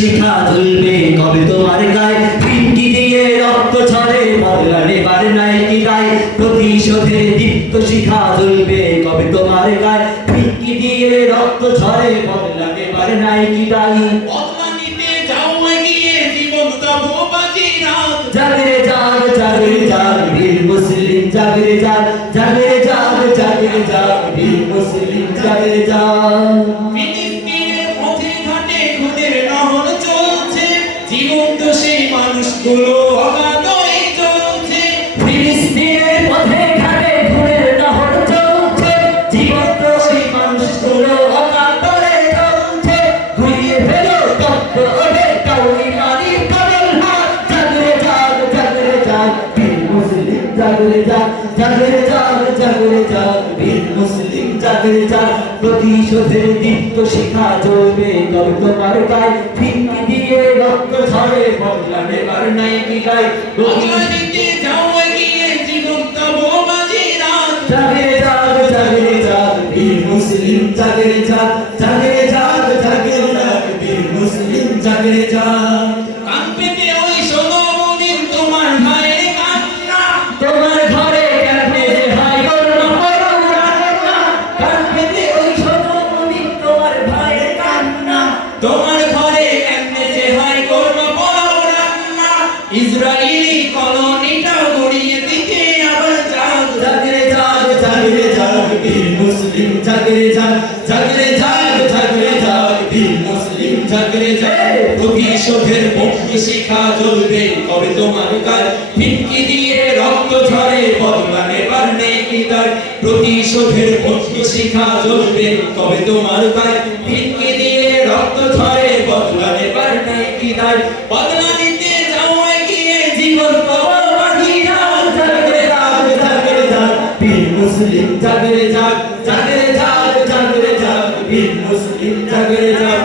শিখা জ্বলবে কবে তোমার গায়ে, ফিনকি দিয়ে রক্ত ঝরে বদলা নেবার নাই কি দায়। প্রতিশোধের দীপ্ত শিখা জ্বলবে কবে তোমার গায়ে, ফিনকি দিয়ে রক্ত ঝরে বদলা নেবার নাই কি দায়। বদলা নিতে যাও এগিয়ে জীবন তব বাজি রাত। জাগরে জাগ জাগরে জাগ বীর মুসলিম জাগরে জাগ, জাগরে জাগ জাগরে জাগ বীর মুসলিম জাগরে জাগ। ফিলিস্তিনের পথে ঘাটে খুনের নহর চলছে, জীবন্ত সেই মানুষগুলো অগাধই চলছে। ফিলিস্তিনের পথে ঘাটে খুনের নহর চলছে, জীবন্ত সেই মানুষগুলো অকাতরে চলছে। ঘুরিয়ে ফেলো তপ্ত ওঠে কাউরি মারির কারণ হাত। জাগরে জাগ জাগরে জাগ বীর মুসলিম জাগরে জাগ, জাগরে জাগ জাগরে জাগ বীর মুসলিম জাগরে জাগ। প্রতিশোধের দীপ্ত শিখা জ্বলবে কবে তোমার গায়ে, ফিনকি দিয়ে রক্ত ঝরে বদলা নেবার নাই কি গায়। বদলা নিতে যাও এগিয়ে জীবন তব বাজি রাত। জাগরে জাগ জাগরে জাগ বীর মুসলিম জাগরে জাগ, জাগরে জাগ জাগরে জাগ বীর মুসলিম জাগরে জাগ। কান পেতে ওই শোনো মনির তোমার ভাইয়ের কান্না। তোমার ঘরে কেমনে যে হয় করোনা করোনা করোনা, কান পেতে ওই শোনো মুমিন তোমার ভাইয়ের কান্না। তোমার ঘরে এমনে যে হয় করবো পোলাও রান্না। ইসরায়েলি কলোনিটা গড়িয়ে দিতে আবার যাও। জাগরে জাগ জাগরে জাগ বীর মুসলিম জাগরে জাগ, জাগরে জাগ জাগরে জাগ বীর মুসলিম জাগরে জাগ। প্রতিশোধের মুক্তি শিখা জ্বলবে কবে তোমার গায়ে, ফিনকি দিয়ে রক্ত ঝরে বদলা নেবার নেই কি দায়। প্রতিশোধের মুক্তি শিখা জ্বলবে কবে তোমার গায়ে, ফিনকি দিয়ে রক্ত ঝরে বদলা নেবার নেই কি দায়। বদলা নিতে যাও এগিয়ে জীবন পাওয়া বাজি রাত। জাগরে জাগ জাগরে জাগ বীর মুসলিম জাগরে জাগ, জাগরে জাগ জাগরে জাগ বীর মুসলিম জাগরে জাগ।